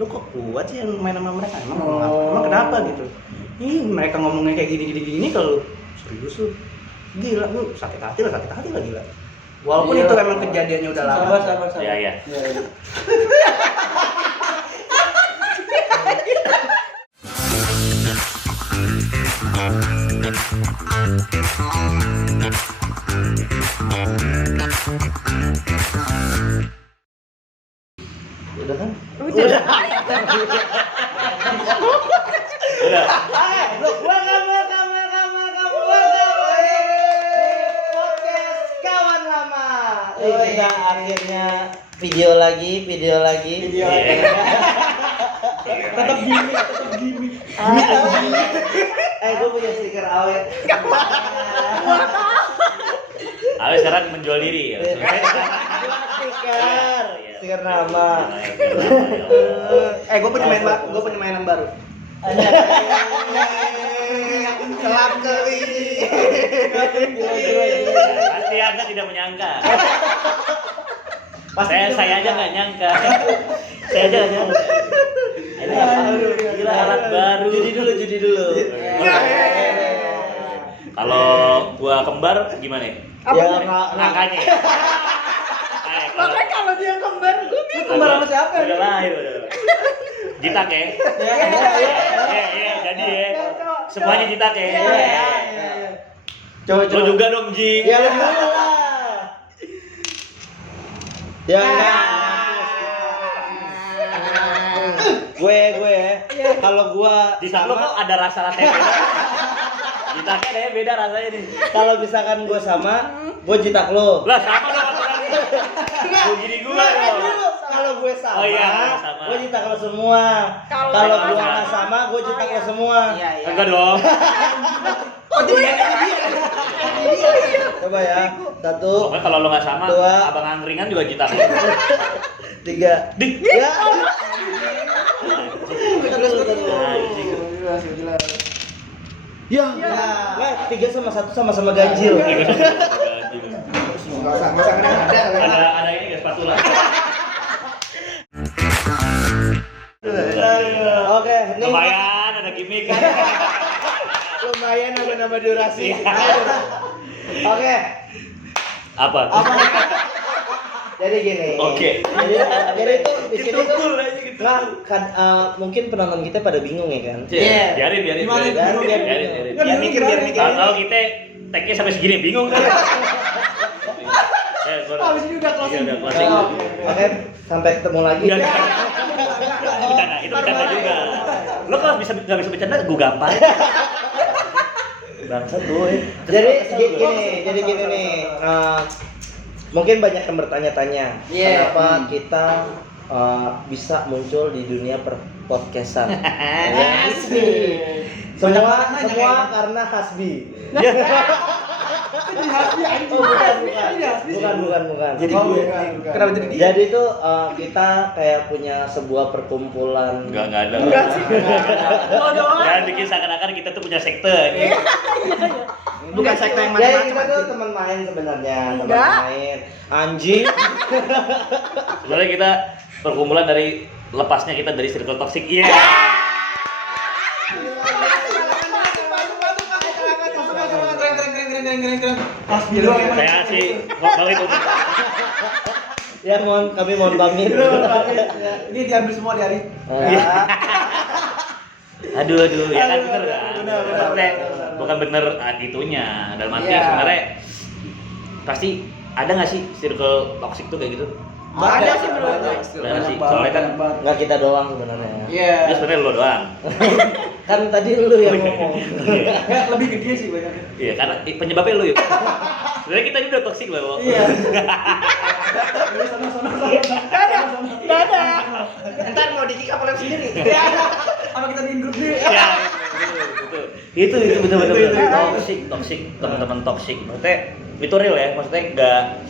Lu kok kuat sih yang main sama mereka? Emang kenapa gitu? Ih, mereka ngomongnya kayak gini kalau serius lu. Gila lu, sakit hati lah gila. Walaupun itu emang kejadiannya udah lama. Sabar. Iya. Udah kan? Udah. Gua kamar. Podcast kawan lama. Kita akhirnya video lagi. Tetap gimmick. Gua punya stiker awet. Awet sekarang menjual diri ya. Stiker nama. Gua punya mainan baru. Selam kali. Pasti Anda tidak menyangka. Saya aja nggak nyangka. Ini gila alat baru. Judi dulu. Kalau gua kembar gimana? Ya Angkanya. Makanya kalau dia kembar, lu kembar sama siapa? Udah lahir. Jitak ya? Iya, jadi ya. Semuanya jitak ya. Coba. Lu juga dong, Ji. Ya lu dulu lah. Ya. Gue kalau gua Jitak lu kok ada rasa beda? Jitaknya deh beda rasanya nih. kalau misalkan gua sama, gua jitak lo. Lah sama dong aturannya. Lu gini gua dong. Kalau gue sama, Oh iya, sama. gue jitak lo semua. Kalau gua nggak sama, gue jitak lo semua. Enggak dong. Coba ya, 1, Pokoknya kalau lo nggak sama, 2, abang angkringan juga jitak. 3. Dik. Ya. Ya. Nah, 3 sama 1 sama-sama ganjil. Ada ini guys spatula. Oke, nih. Lumayan ada gimmick. Lumayan nambah durasi. Oke. Apa? Jadi gini. Oke. Jadi itu di sini tuh Cool aja gitu. nggak kan mungkin penonton kita pada bingung ya kan. Biarin. Biar mikir. Kalau kita tag-nya sampai segini bingung kan. Habis ini udah closing. Udah closing. Oke, sampai ketemu lagi. Iya. Itu bercanda juga. Lo kalau nggak bisa bercanda, gue gampang. Bangsa tuh. Jadi gini nih. Mungkin banyak yang bertanya-tanya, kenapa kita bisa muncul di dunia podcastan? Semua karena Hasbi. Bukan. Jadi gue. Kenapa jadi dia? Jadi itu kita kayak punya sebuah perkumpulan. Enggak ada. Jangan bikin seakan-akan kita tuh punya sekte. Bukan sekte yang Jadi macam-macam. kita tuh teman main sebenarnya, Enggak. Anjing. Sebenarnya kita perkumpulan dari lepasnya kita dari circle toxic. Iya. Keren. Pas biru emang. Saya sih mau itu. Ya kami mohon pamit. Ini diambil semua di hari. Aduh, ya kan bener kan? Bener. Maksudnya bukan bener itunya. Dalam arti sebenarnya pasti ada nggak sih circle toxic tuh kayak gitu? Ada sih menurut gue. Ada sih, soalnya kan Nggak kita doang sebenarnya. Iya. ya sebenarnya lo doang. Kan tadi lu yang ngomong. Enggak, lebih ke dia sih banyaknya. Iya, karena penyebabnya lo ya. Sebenarnya kita ini udah toxic loh. Iya. Dadah. Ntar mau dikik apa sendiri? Apa kita bikin grup dia? Ya, betul. Itu betul. Toxic, teman-teman toxic. Maksudnya itu real ya, maksudnya enggak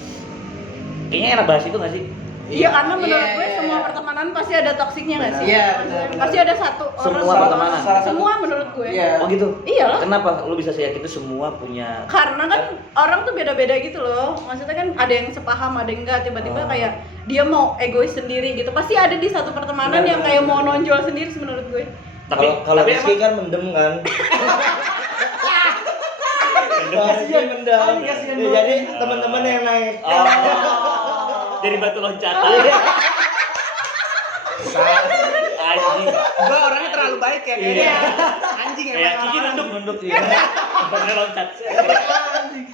kayaknya enak bahas itu nggak sih? Iya, karena menurut Iya, gue iya, semua iya. pertemanan pasti ada toksiknya nggak sih? Iya, benar, benar. Pasti ada satu orang. Semua pertemanan? Semua menurut gue. Iya. Oh gitu. Iyalah. Kenapa lu bisa yakin itu semua punya? Karena kan orang tuh beda-beda gitu loh. Maksudnya kan ada yang sepaham, ada yang enggak. Tiba-tiba kayak dia mau egois sendiri gitu. Pasti ada di satu pertemanan yang kayak mau nonjol sendiri menurut gue. Kalau Rizky kan mendem kan. Kalau Rizky mendem. Kasihan Ya, jadi teman-teman yang naik. Oh. Jadi batu loncatan. Anjing. Gua orangnya terlalu baik ya kayaknya. Iya. Anjing Kayak emang. Kiki nunduk ya. Batu loncat.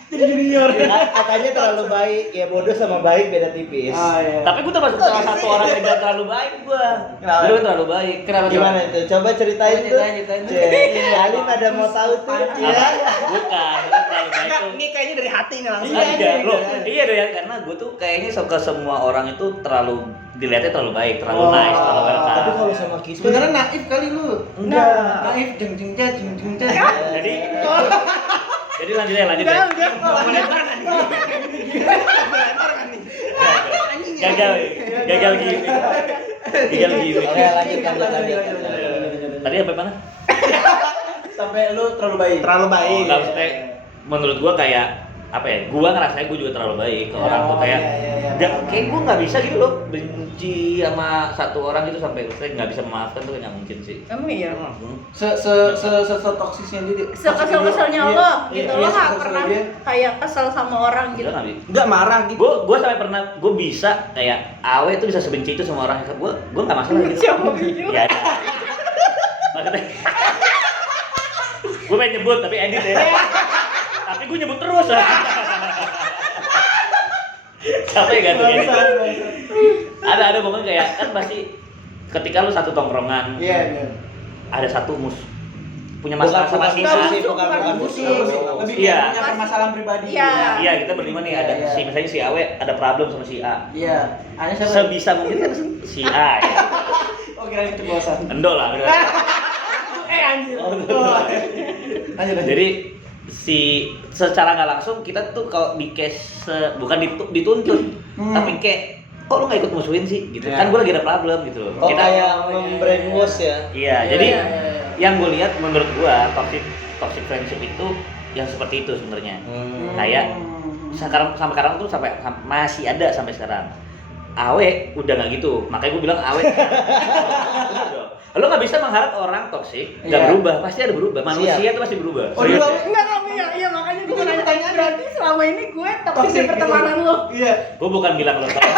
Katanya terlalu baik. Ya bodoh sama baik beda tipis. Iya. Tapi gue termasuk salah satu orang yang gak terlalu baik gua. Kenapa? Gue terlalu baik. Kenapa? Gimana itu? Coba ceritain tuh. Ceritain. Cek. Alin ada mau tahu tuh. Ya. Bukan, itu terlalu baik Enggak, tuh. ini kayaknya dari hati nih langsung. Iya, iya, loh. Iya deh, karena gue tuh kayaknya suka semua orang itu terlalu dilihatnya terlalu baik, terlalu nice, terlalu welcome. Tapi kalau sama kita Sebenarnya naif kali lu. enggak. Naif jeng jeng jet jeng jeng jet. Jadi lanjut ya, lanjut ya. Udah. Mau lempar kan nih? Mau lempar kan nih? Gagal gini. Gagal gini. Oke, lanjut. Tadi sampai mana? Sampai lu terlalu baik. Terlalu baik. Oh, enggak, maksudnya menurut gua kayak apa ya? Gua ngerasain gua juga terlalu baik ke orang tuh kayak iya. kayak gua nggak bisa gitu loh benci sama satu orang gitu sampai maksudnya nggak bisa memaafkan tuh nggak mungkin sih. Emang iya. Se toksisnya dia. Sekesel-keselnya Iya, lo iya, gitu. iya, Lo nggak sekesel-keselnya pernah dia. kayak kesel sama orang gitu. Gila nggak Bi? Enggak marah gitu. Gue sampai pernah gue bisa kayak Awe tuh bisa sebenci itu sama orang gue nggak masalah gitu. Siapa video? Ya ada. Makanya gue pengen nyebut tapi edit ya. Tapi gue nyebut terus. Capek kan tuh edit. Ada momen kayak kan pasti ketika lu satu tongkrongan Iya. ada satu punya masalah sama si A. Bukan musik. Lebih Iya. punya permasalahan pribadi. Iya. Iya kita berlima nih ada Iya. si misalnya si Awe ada problem sama si A. Iya. Hanya siapa? Sebisa mungkin kan si A ya. Oh kira itu bosan. Endo lah. Bener. Anjir. Lanjut. Jadi secara nggak langsung kita tuh kalau di case bukan dituntut tapi kayak kok lu nggak ikut musuhin sih gitu Iya. kan gue lagi ada problem gitu loh. Oh, kayak membrainwash ya. Iya, jadi yang gue lihat menurut gue toxic friendship itu yang seperti itu sebenarnya. Kayak sekarang sampai sekarang tuh masih ada sampai sekarang. Awe udah nggak gitu, makanya gue bilang Awe. Lo nggak bisa mengharap orang toksik nggak Iya. berubah, pasti ada berubah. Manusia tuh pasti berubah. Oh, dulu Enggak, iya makanya gue nanya pertanyaan. berarti selama ini gue toksik Toxic di gitu. pertemanan lo. Iya. Gue bukan bilang lo toksik.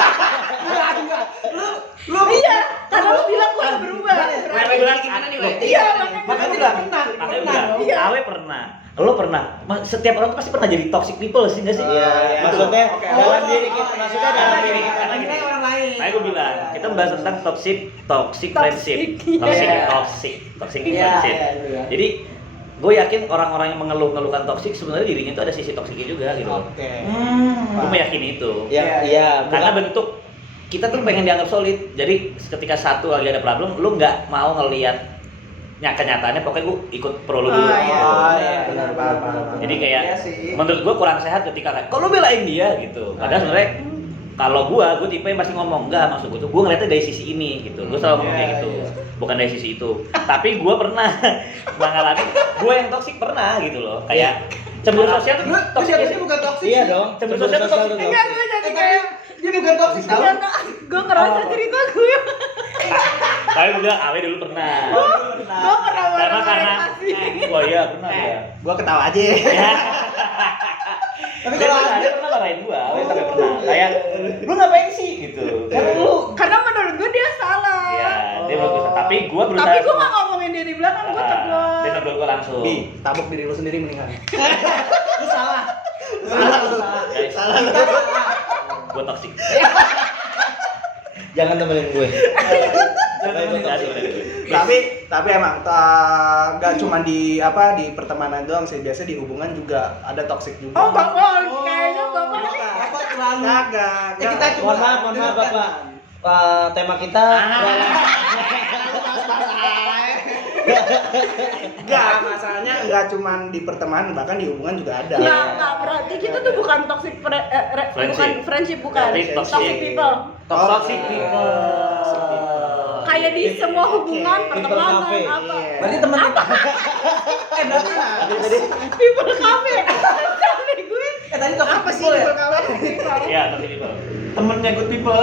Lu Iya, karena lo bilang gue udah berubah. Makanya bilang gimana nih, loh, Wei? Iya, makanya makanya dia pernah. Makanya bilang, Iya. Awe pernah, lo pernah. Setiap orang tuh pasti pernah jadi toxic people sih nggak sih? Iya, maksudnya Oke. dalam diri kita, maksudnya dalam Karena diri gini, kita. karena gini. orang lain. Makanya gue bilang, kita membahas tentang toxic friendship, Iya. toxic Iya, friendship. iya, iya. Jadi gue yakin orang-orang yang mengeluh-ngeluhkan toxic sebenarnya dirinya itu ada sisi toksiknya juga gitu. Oke. Gue meyakini itu. Ya, iya, Karena bukan- bentuk kita tuh pengen dianggap solid. Jadi ketika satu lagi ada problem, lu nggak mau ngelihat kenyataannya, pokoknya gue ikut pro lu dulu. Oh, iya. Oh, iya, benar, paham. Jadi kayak Iya sih. menurut gue kurang sehat ketika kayak kok lu belain dia gitu. Padahal sebenarnya kalau gue tipe yang masih ngomong enggak, maksud gue tuh gue ngeliatnya dari sisi ini gitu. Gue selalu ngomong kayak Iya, gitu, iya. bukan dari sisi itu. Tapi gue pernah mengalami gue yang toksik pernah gitu loh. Kayak cemburu sosial tuh Lu toksik siapa sih. sih bukan toksik? Iya sih? dong. Cemburu sosial tuh toksik. Enggak, gue jadi kayak Dia bukan toksik tau? gue ngerasa cerita gue. Tapi gue bilang Awe dulu pernah. Gue pernah Karena wah iya pernah ya. Gua ketawa aja. Tapi Dia kalau pernah, dia pernah marahin gua, Awe sampai pernah. Kayak lu ngapain sih gitu. Karena lu Karena menurut gue dia salah. Iya, dia bagus. Tapi gua berusaha. Tapi gue nggak ngomongin dia di belakang, gue tegur. Dia tegur gua langsung. Bi, tabok diri lu sendiri mendingan. lu salah. Guys, Salah lu. gua toksik. Jangan temenin gue. Tapi emang nggak cuma di pertemanan doang sih, biasa di hubungan juga ada toxic juga. Oh, Bapak, kayaknya Bapak nih. Apa terlalu? Kagak. Ya kita cuma Mohon maaf, Bapak. Tema kita Enggak, masalahnya enggak cuma di pertemanan, bahkan di hubungan juga ada. Nggak, berarti kita tuh bukan toxic bukan friendship, bukan Berarti toxic people. Toxic people. Kayak di semua hubungan, People pertemanan, cafe. apa. Iya. Berarti temen kita. Berarti People cafe. Sampai gue. Tadi toxic apa sih people ya? kalau Iya, toxic people. Temennya good people.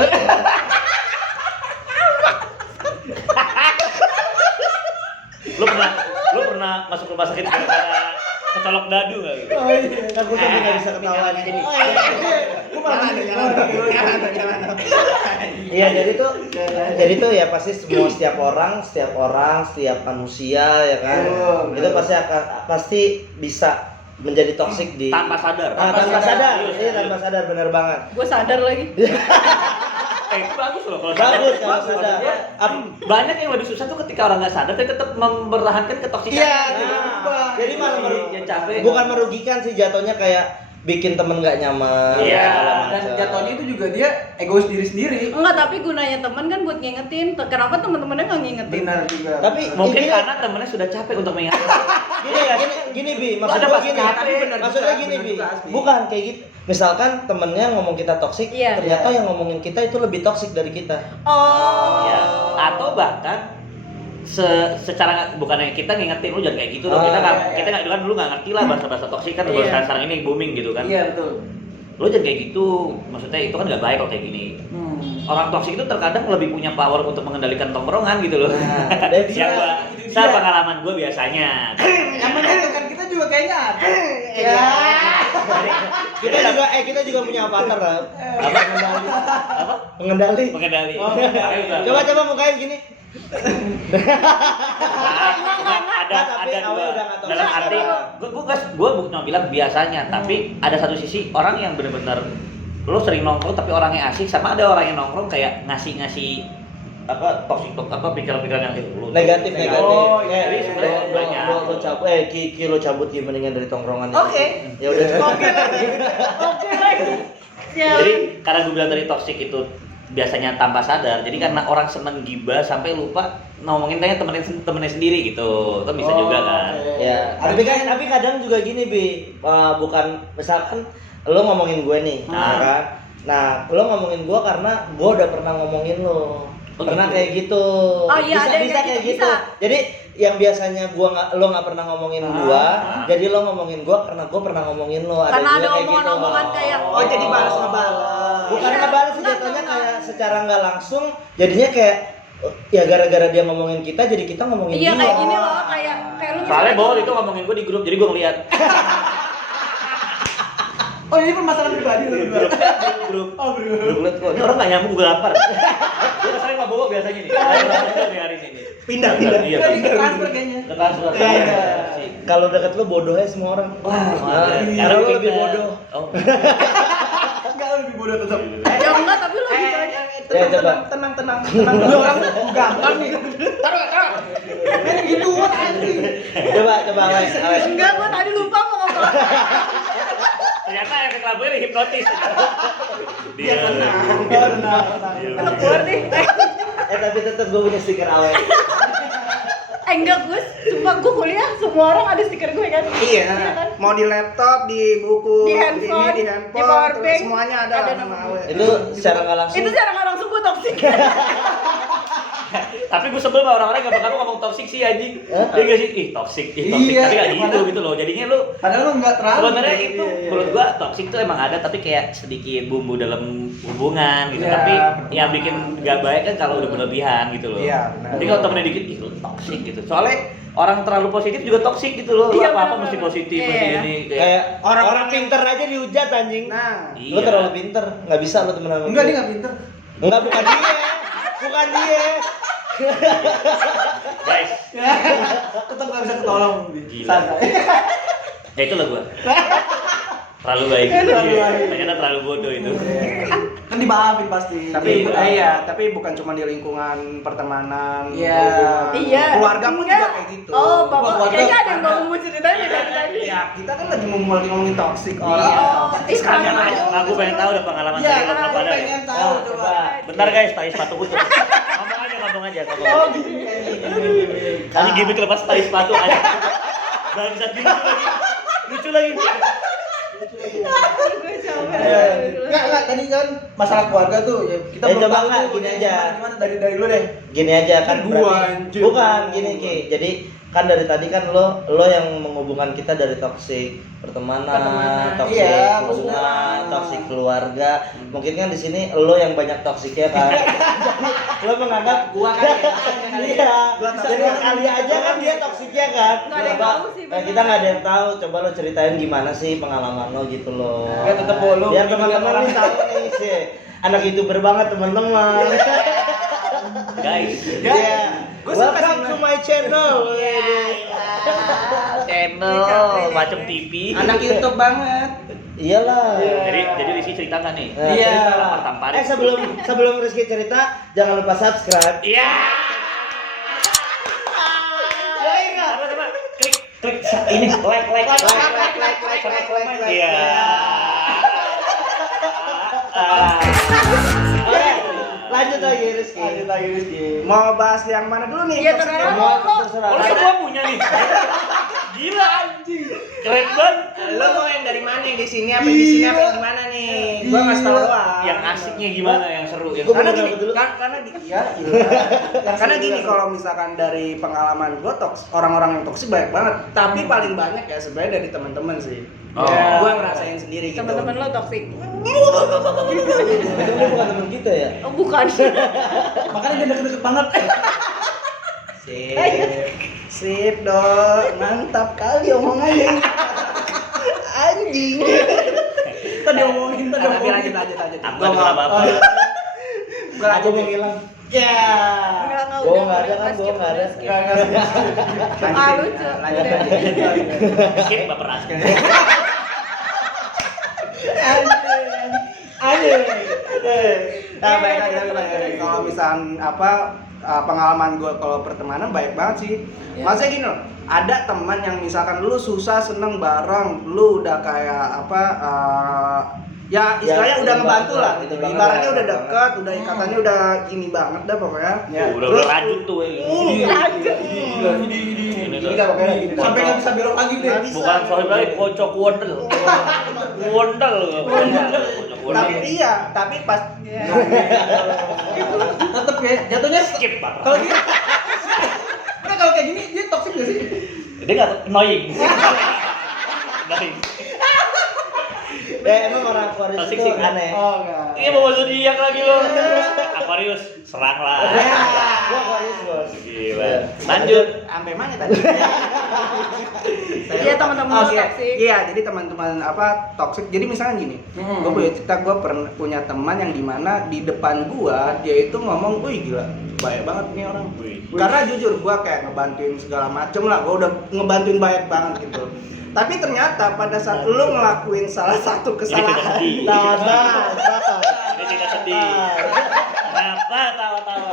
Lu pernah masuk rumah sakit gara-gara kecolok dadu enggak gitu? Oh iya, aku sampai nggak bisa ketawa nih. Iya, jadi tuh ya pasti setiap orang, setiap manusia ya kan, itu pasti bisa menjadi toksik di Tanpa sadar. tanpa sadar, Iya, iya tanpa sadar, benar banget. Gue sadar lagi. Itu bagus loh kalau Bagus sadar. kalau sadar. Maksudnya, banyak yang lebih susah tuh ketika orang nggak sadar tapi tetap mempertahankan ketoksikan. Iya, Nah, jadi malah dia capek. bukan merugikan sih, jatuhnya kayak bikin temen nggak nyaman. Iya. segala Dan macam. jatuhnya itu juga dia egois diri sendiri. Enggak, tapi gunanya temen kan buat ngingetin. Kenapa temen-temennya nggak ngingetin? Benar juga. Tapi Mungkin gini, karena temennya sudah capek untuk mengingatkan. gini Bi, maksud Ada gua pasti gini, capek, maksudnya gini Bi, bukan kayak gitu. Misalkan temennya ngomong kita toksik, Iya. ternyata yang ngomongin kita itu lebih toksik dari kita. Oh. Ya, atau bahkan secara bukannya kita ngingetin lu jangan kayak gitu dong. Oh, Kita nggak kan dulu nggak ngerti lah bahasa toksik kan baru Iya. sekarang ini booming gitu kan. Iya betul. Lu jangan kayak gitu. Maksudnya itu kan nggak baik kalau kayak gini. Orang toksik itu terkadang lebih punya power untuk mengendalikan tongkrongan gitu loh. Nah, dan Siapa? itu dia. Saya pengalaman gue biasanya. Yang menentukan kita juga kayaknya ada. Ya. kita juga punya avatar lah. Apa? Apa? Pengendali. Pengendali. Oh, Coba. Coba mukain gini. Ada Tapi dua. awalnya udah nggak tahu Dalam siapa. arti gue bukan bilang biasanya, tapi ada satu sisi orang yang benar-benar lo sering nongkrong tapi orangnya asik, sama ada orang yang nongkrong kayak ngasih apa toksik apa pikiran-pikiran yang lu Negatif. Oh, iya. Jadi sebenarnya banyak. Lo cabut, Ki lo cabut Ki, mendingan dari tongkrongan. Oke. Ya udah. Oke lagi. Ya. Jadi karena gue bilang dari toksik itu biasanya tanpa sadar, jadi karena orang seneng gibah sampai lupa ngomongin tanya temennya sendiri gitu, kan bisa juga kan. Ya, tapi kadang juga gini Bi, bukan misalkan lo ngomongin gue nih, ya kan? Nah, lo ngomongin gue karena gue udah pernah ngomongin lo. Oh, Pernah gitu? kayak gitu. Oh, iya, ada yang bisa kayak kayak gitu, gitu. bisa. Jadi yang biasanya lo nggak pernah ngomongin gua, jadi lo ngomongin gua karena gua pernah ngomongin lo. Karena juga ada kayak omongan-omongan gitu. kayak Oh, jadi balas ngebalas. Bukan Iya, ngebalas sih, enggak, jatuhnya enggak. kayak secara nggak langsung jadinya kayak ya gara-gara dia ngomongin kita jadi kita ngomongin Iya dia. kayak gini loh, kayak lu Soalnya bahwa itu ngomongin gue di grup, jadi gue ngeliat Oh ini permasalahan pribadi lu juga. grup. Oh bro. Grup liat kok, ini orang nggak nyambung, gue lapar. Dia sering nggak bawa biasanya nih. Di hari ini. Pindah. Iya. Udah di transfer kayaknya. Ke transfer. Iya. Kalau deket lo bodohnya semua orang. Karena lo lebih bodoh. Oh. Enggak lebih bodoh tetap. Ya enggak, tapi lu gitu aja. Tenang. Lu orang gampang nih. Taruh. Main gitu anjing. Coba Alex. Enggak, gua tadi lupa mau ngomong. Ternyata efek labunya dihipnotis. Dia Tenang. Anak keluar nih. Tapi tetap gue punya stiker Alex. Enggak, Gus. Sumpah gua kuliah semua orang ada stiker gue kan. Iya. kan? Mau di laptop, di buku, Di handphone, di di handphone, powerbank, terus semuanya ada ada nama nama. Awe. Itu secara nggak langsung. Itu secara nggak langsung gua toksik. Tapi gue sebel sama orang-orang yang gampang ngomong toksik sih anjing. Hah? Dia gak sih, ih toksik, Iya, tapi gak gitu padahal- gitu loh. Jadinya lu Padahal lu enggak terlalu. sebenarnya itu menurut gua toksik tuh emang ada, tapi kayak sedikit bumbu dalam hubungan gitu. Iya, Tapi benar. yang bikin gak baik kan kalau udah berlebihan gitu loh. Iya, benar. Jadi kalau temennya dikit, ih lu toksik gitu. Soalnya orang terlalu positif juga toksik gitu loh. Iya, Apa-apa benar, mesti benar. positif, Iya. mesti ini Kayak orang Orang-orang pinter aja dihujat anjing. Nah, Lo terlalu pinter, nggak bisa lo temenan sama Enggak dia gue. enggak pinter. Enggak, bukan dia. Bukan dia. guys, Tetap enggak bisa ketolong. Gila. Santai. ya itulah gua. Terlalu baik. Terlalu baik. Ternyata terlalu bodoh itu. Kan dimaafin pasti. tapi Iya. tapi bukan cuma di lingkungan pertemanan, Iya. hubungan. Iya. Keluarga pun Enggak. juga kayak gitu. Oh, Bapak Keluarga- kayaknya ada yang mau ceritain dari tadi. Ya, kita kan lagi ngomongin toksik orang. Iya. Toksik sekalian Iya. aja. Nah, gua pengen tahu udah pengalaman Iya, dari lo aku apa ada. pengen tahu coba. Bentar guys, tai sepatu kutub. Ngomong aja. ngomong aja. Kali gimmick lepas tali sepatu aja. Bangsat lucu lagi. Gue capek. Enggak, tadi kan masalah keluarga tuh ya kita belum coba tahu enggak, tuh gini aja. Gimana dari lu deh. Gini aja kan Gua, berarti anjir. bukan gini Ki. Jadi kan dari tadi kan lo yang menghubungkan kita dari toksik pertemanan, toksik Iya, hubungan, toksik keluarga. Mungkin kan di sini lo yang banyak toksiknya kan. Jadi lo menganggap Gua kali ya. iya. Gua tahu. Jadi kali aja kan dia toksiknya kan. Nggak ada yang Coba, tahu sih, bener. kita nggak ada yang tahu. Coba lo ceritain gimana sih pengalaman lo gitu lo. Ya, tetep lo Biar bikin teman-teman orang nih tahu nih sih. Anak YouTuber banget teman-teman. Guys. Ya. Gua suka Welcome sih, to my channel. Channel macam TV. Anak YouTube banget. Iyalah. Jadi Rizky cerita kan nih? Nah, Iya. cerita. Tampar-tamparin. Sebelum Rizky cerita, jangan lupa subscribe. Iya. Sama-sama. Klik ini like. Sama komen. Iya. Oke, lanjut lagi Rizky. Mau bahas yang mana dulu nih? Iya, terserah lo. Terserah. Oh, semua punya nih. Gila anjing. Keren banget. Lo mau yang dari mana? Yang di sini apa di sini apa yang gimana nih? Gua ngasih tau doang. Yang asiknya gimana, yang seru, yang Gua Karena bener gini, dapet dulu. karena karena gini kalau misalkan dari pengalaman gue orang-orang yang toksik banyak banget, tapi paling banyak ya sebenarnya dari teman-teman sih. Oh. Ya, gue ngerasain sendiri gitu. Teman-teman lo toksik. Itu dia bukan teman kita ya? Oh, bukan. Makanya dia deket-deket banget. Sip dong, mantap kali omongannya. Anjing. Tadi omongin tadi. Tapi lanjut. Aku ada apa-apa. Gue lanjut Aku nih. bilang. Ya. Enggak Gua udah. nggak ada kan, skip, gua nggak ada. udah, skip. Lanjutin. Ah, lucu. Lanjut Udah. aja. Skip baperan. Anjir. Nah, baik lagi. Kalau misalkan pengalaman gue kalau pertemanan baik banget sih. Maksudnya gini loh, ada teman yang misalkan lu susah seneng bareng, lu udah kayak ya istilahnya Ya, udah ngebantu lah itu gitu. banget Ibaratnya lah, udah banget. dekat, udah ikatannya udah gini banget dah pokoknya. Udah Terus- rajut tuh. Ini tuh. Gila pokoknya gini. Sampai nggak bisa belok lagi deh. Nggak bisa. Bukan sohib lagi, kocok wondel. Wondel. Tapi iya, tapi pas Tetep ya, jatuhnya Skip baperan. kalau gini. Nah, kalau kayak gini dia toksik gak sih? Dia nggak annoying. Annoying. Ya emang orang Aquarius Toxic itu sih. aneh. Oh, enggak. Iya bawa zodiak lagi lo. Aquarius, serang lah. Gua Aquarius bos. Gila. Lanjut. sampai mana tadi? Iya, teman-teman Oh, lu iya. toksik. Iya, jadi teman-teman toksik. Jadi misalnya gini, gue punya cerita, gue punya teman yang dimana di depan gua dia itu ngomong, wih gila, baik banget nih orang. Karena jujur gua kayak ngebantuin segala macem lah, gua udah ngebantuin banyak banget gitu. Tapi ternyata pada saat lu ngelakuin salah satu kesalahan, sedih. Nah, Ini tidak sedih. Kenapa tawa-tawa?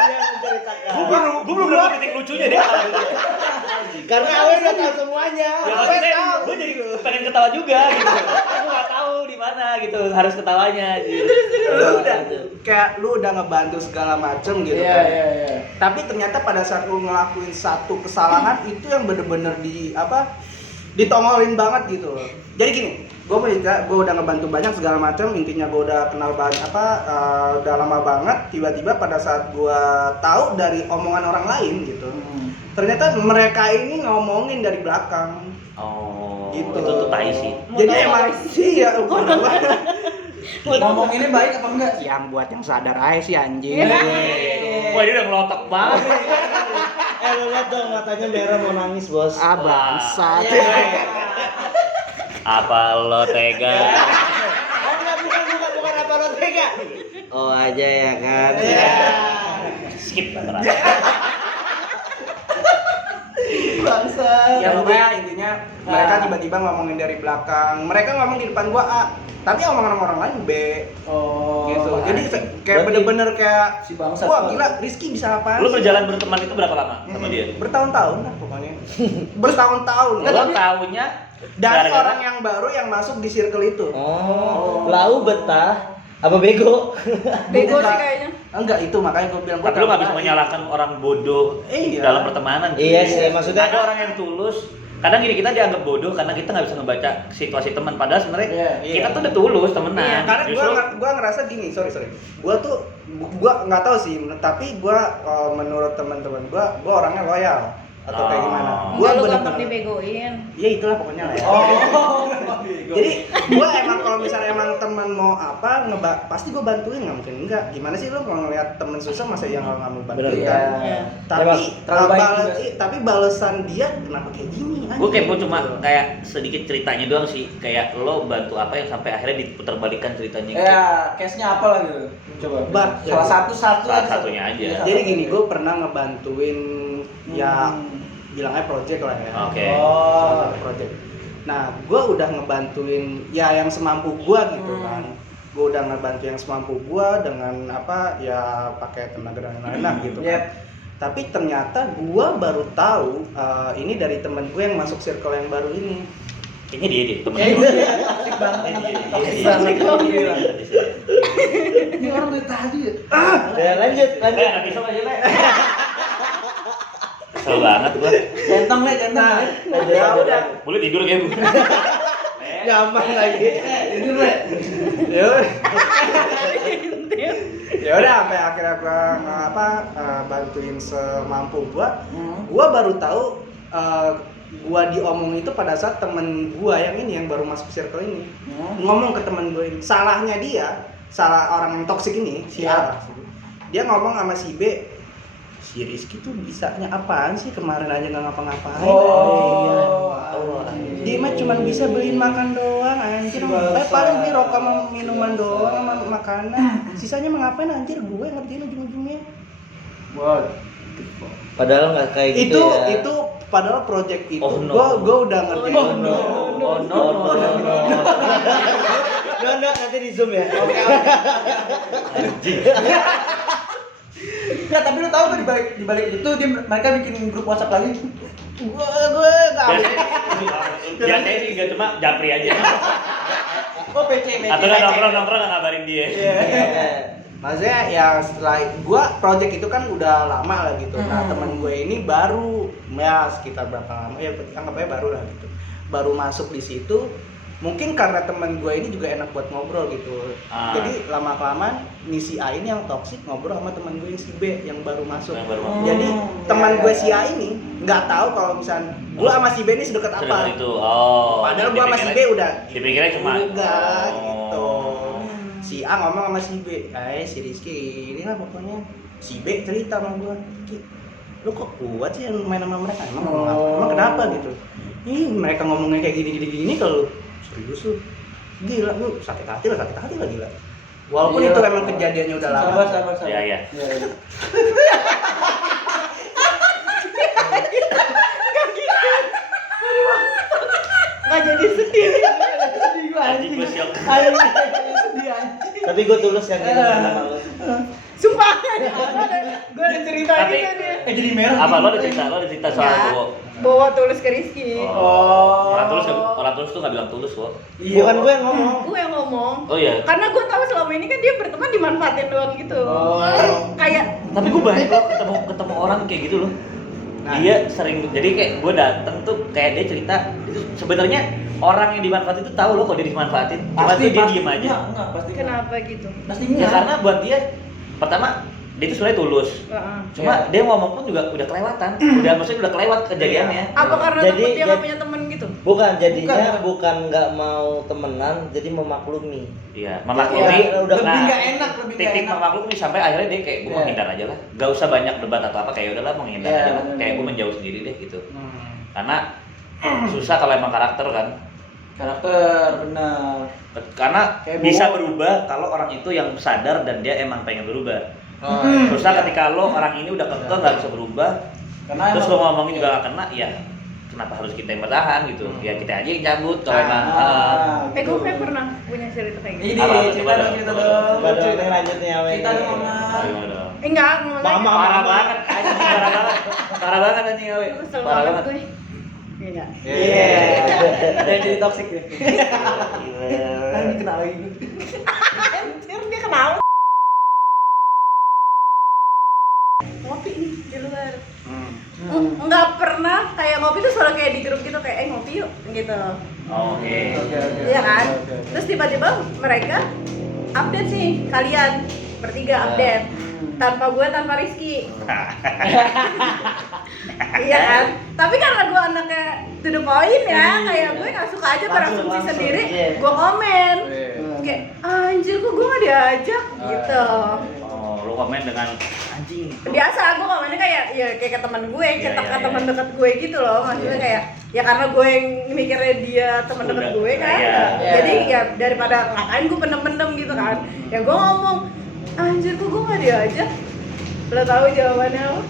dia menceritakan. Gue belum dapat titik lucunya deh. Karena Awe udah tahu semuanya. Ya maksudnya gue jadi pengen ketawa juga gitu. Aku nggak tahu di mana gitu harus ketawanya. Gitu. lu udah ngebantu segala macem gitu Iya, kan. iya. Tapi ternyata pada saat lu ngelakuin satu kesalahan itu yang bener-bener ditongolin banget gitu loh. Jadi gini, gue udah ngebantu banyak segala macam, intinya gue udah kenal banyak udah lama banget. Tiba-tiba pada saat gue tahu dari omongan orang lain gitu, ternyata mereka ini ngomongin dari belakang. Oh, Gitu. itu tuh tai sih. Jadi emang sih ya Ngomong ini baik apa enggak? yang buat yang sadar aja sih anjing. Wah dia udah ngelotok banget. Lu lihat dong matanya merah mau nangis bos. Ah bangsat. Apa lo tega? Bukan apa lo tega. Oh aja ya kan. Skip baperan. Ya pokoknya intinya mereka tiba-tiba ngomongin dari belakang. Mereka ngomong di depan gua A, tapi omongan orang lain B. Oh. Gitu. Jadi kayak Berarti- bener-bener kayak Si bangsat. wah gila, Rizky bisa apa? Lu berjalan berteman itu berapa lama sama dia? Bertahun-tahun lah pokoknya. Bertahun-tahun. Lo tahunya Dari gara-gara- orang yang baru yang masuk di circle itu. Oh, lau betah apa bego? Bego sih kayaknya. Enggak, itu makanya gue bilang. Tapi lu nggak bisa menyalahkan orang bodoh Iya. dalam pertemanan. Iya sih, maksudnya ada orang yang tulus. Kadang gini, kita dianggap bodoh karena kita nggak bisa ngebaca situasi teman. Padahal sebenarnya Iya. kita tuh udah tulus temenan. Iya, Karena Justru gua ngerasa gini, sorry. Gua nggak tahu sih, tapi gua menurut teman-teman gua orangnya loyal atau kayak gimana. Gua lu bener-bener- gampang dibegoin. Ya itulah pokoknya lah ya. Oh. Jadi gua emang kalau misalnya emang teman mau apa pasti gua bantuin, nggak mungkin enggak. Gimana sih lu kalau ngeliat temen susah masa yang nggak mau bantuin Bener, kan? Iya. Tapi terlalu baik juga sih. tapi balesan dia kenapa kayak gini? gue kepo anjing? cuma Gitu. kayak sedikit ceritanya doang sih, kayak lo bantu apa yang sampai akhirnya diputerbalikan ceritanya. Ya, case-nya apa lah gitu? Coba. Ya. Salah Satunya aja. Iya, Jadi satu. gini, gue pernah ngebantuin ya Hmm. bilangnya project lah ya. Oke. Oh. Salah satu project. Nah, gue udah ngebantuin ya yang semampu gue gitu kan. Gue udah ngebantu yang semampu gue dengan apa ya pakai tenaga dan lain-lain gitu kan. Yep. Tapi ternyata gue baru tahu ini dari temen gue yang masuk circle yang baru ini. Kayaknya dia deh temen. Ya itu dia toxic banget. Toxic banget. Ini orang dari tadi ya. ya lanjut. Nanti sama aja Le. Kesel banget gua. Centang le, centang. Ya udah. Boleh tidur kayak bu. Nyaman lagi. Tidur le. Ya udah. Ya udah sampai akhirnya gua bantuin semampu gua. Gua baru tahu gua diomong itu pada saat temen gua yang ini yang baru masuk circle ini ngomong ke temen gua ini. Salahnya dia, salah orang yang toksik ini si A. Dia ngomong sama si B, si Rizky tuh bisanya apaan sih, kemarin aja nggak ngapa-ngapain. Dia mah cuma bisa beliin makan doang anjir. Paling beli rokok sama minuman doang sama makanan. Sisanya mau ngapain anjir, gue ngertiin ujung-ujungnya. Wow. Padahal nggak kayak gitu ya. Itu padahal project itu Oh, no. gue udah ngertiin. Oh no. No, nanti di zoom ya. Ya tapi lu tahu kan di balik itu mereka bikin grup WhatsApp lagi. Gue nggak. Biasanya sih nggak, cuma japri aja. Oh PC. Atau nggak nongkrong nggak ngabarin dia. Maksudnya ya setelah gua project itu kan udah lama lah gitu. Nah teman gue ini baru ya sekitar berapa lama ya anggap aja baru lah gitu. Baru masuk di situ. Mungkin karena teman gue ini juga enak buat ngobrol gitu. Jadi lama kelamaan nih si A ini yang toksik ngobrol sama teman gue yang si B yang baru masuk. Yang baru masuk. Jadi teman gue si A ini nggak tahu kalau misalnya gue sama si B ini sedekat apa. Sedekat itu. Oh. Padahal gue sama si B udah Dipikirnya cuma enggak oh. gitu. Si A ngomong sama si B, si Rizky ini lah pokoknya. Si B cerita sama gue, Ki, lu kok kuat sih yang main sama mereka? Emang kenapa gitu? Ih mereka ngomongnya kayak gini kalau serius lu, gila lu sakit hati lah gila. Walaupun Iya. itu emang kejadiannya udah lama. Sabar. Iya. Nggak jadi sedih. Sedih gua Anjing gue siap. Sedih anjing. Tapi gue tulus yang gitu sama lu. Sumpah. Gue ada cerita Tapi- gitu dia. Jadi merah. Apa lo ada cerita soal Ya, cowok? bawa tulus ke Rizky. Oh. Orang tulus tuh nggak bilang tulus kok. Iya. Bukan gue yang ngomong. Gue yang ngomong. Oh iya. Karena gue tahu selama ini kan dia berteman dimanfaatin doang gitu. Oh. Kayak Tapi gue banyak loh ketemu orang kayak gitu loh. Nah. Dia sering, jadi kayak gue dateng tuh kayak dia cerita itu sebenarnya orang yang dimanfaatin itu tahu loh kalau dia dimanfaatin. Cuma tuh dia diem aja. Enggak, pasti. kenapa gitu? Pasti Ya enggak. karena buat dia pertama dia itu sebenarnya tulus. Heeh. Cuma dia ngomong pun juga udah kelewatan. Maksudnya udah kelewat kejadiannya. Apa karena Jadi- takut dia nggak jadi- punya temen gitu? Bukan, jadinya Bukan. bukan nggak mau temenan, jadi memaklumi. Iya, memaklumi. Iya, udah lebih nggak enak, lebih nggak titik enak. memaklumi sampai akhirnya dia kayak gue Iya. menghindar aja lah. Gak usah banyak debat atau apa, kayak udahlah menghindar Iya, aja lah. bener. Kayak gue menjauh sendiri deh gitu. Hmm. Karena susah kalau emang karakter kan. Karakter benar. Karena Kayak bisa bohong. berubah kalau orang itu yang sadar dan dia emang pengen berubah. Hmm. Susah ketika lo orang ini udah kekeh nggak bisa berubah, Karena terus emang- lo ngomongin juga gak kena, ya kenapa harus kita yang bertahan gitu? Ya kita aja yang cabut kalau emang. Ah, Gue gitu. kayak pernah punya cerita kayak gitu. Ini Apa? cerita Coba dong, dong. cerita dong. Coba dong, yang lanjut nih Awe. Cerita dong, Mama. Gimana dong? Enggak, ngomongnya Mama. Parah banget, anjing parah banget, parah banget anjing Awe, kesel parah banget banget. gue. Iya. Iya. Ada yang jadi toxic ya. Gila. Ini kena lagi gue. Anjir dia kenapa? ngopi nih di luar. Hmm. Nggak pernah kayak ngopi tuh selalu kayak di grup gitu kayak ngopi yuk gitu. Oke. Iya kan? Terus tiba-tiba mereka update sih kalian bertiga update tanpa gue, tanpa Rizky. Iya kan? Tapi karena gue anaknya to the point ya, kayak gue nggak suka aja berasumsi Langsung, sendiri, iya. gue komen kayak anjir kok gue nggak diajak gitu. Oh, lu komen dengan anjing. Biasa gue komennya kayak ya kayak ke teman gue, Iya, ke iya, teman iya. dekat gue gitu loh, maksudnya kayak ya karena gue yang mikirnya dia teman dekat Udah, gue kan, iya. jadi ya daripada ngapain gue pendem-pendem gitu kan, ya gue ngomong anjir kok gue nggak diajak. Lo tahu jawabannya lo?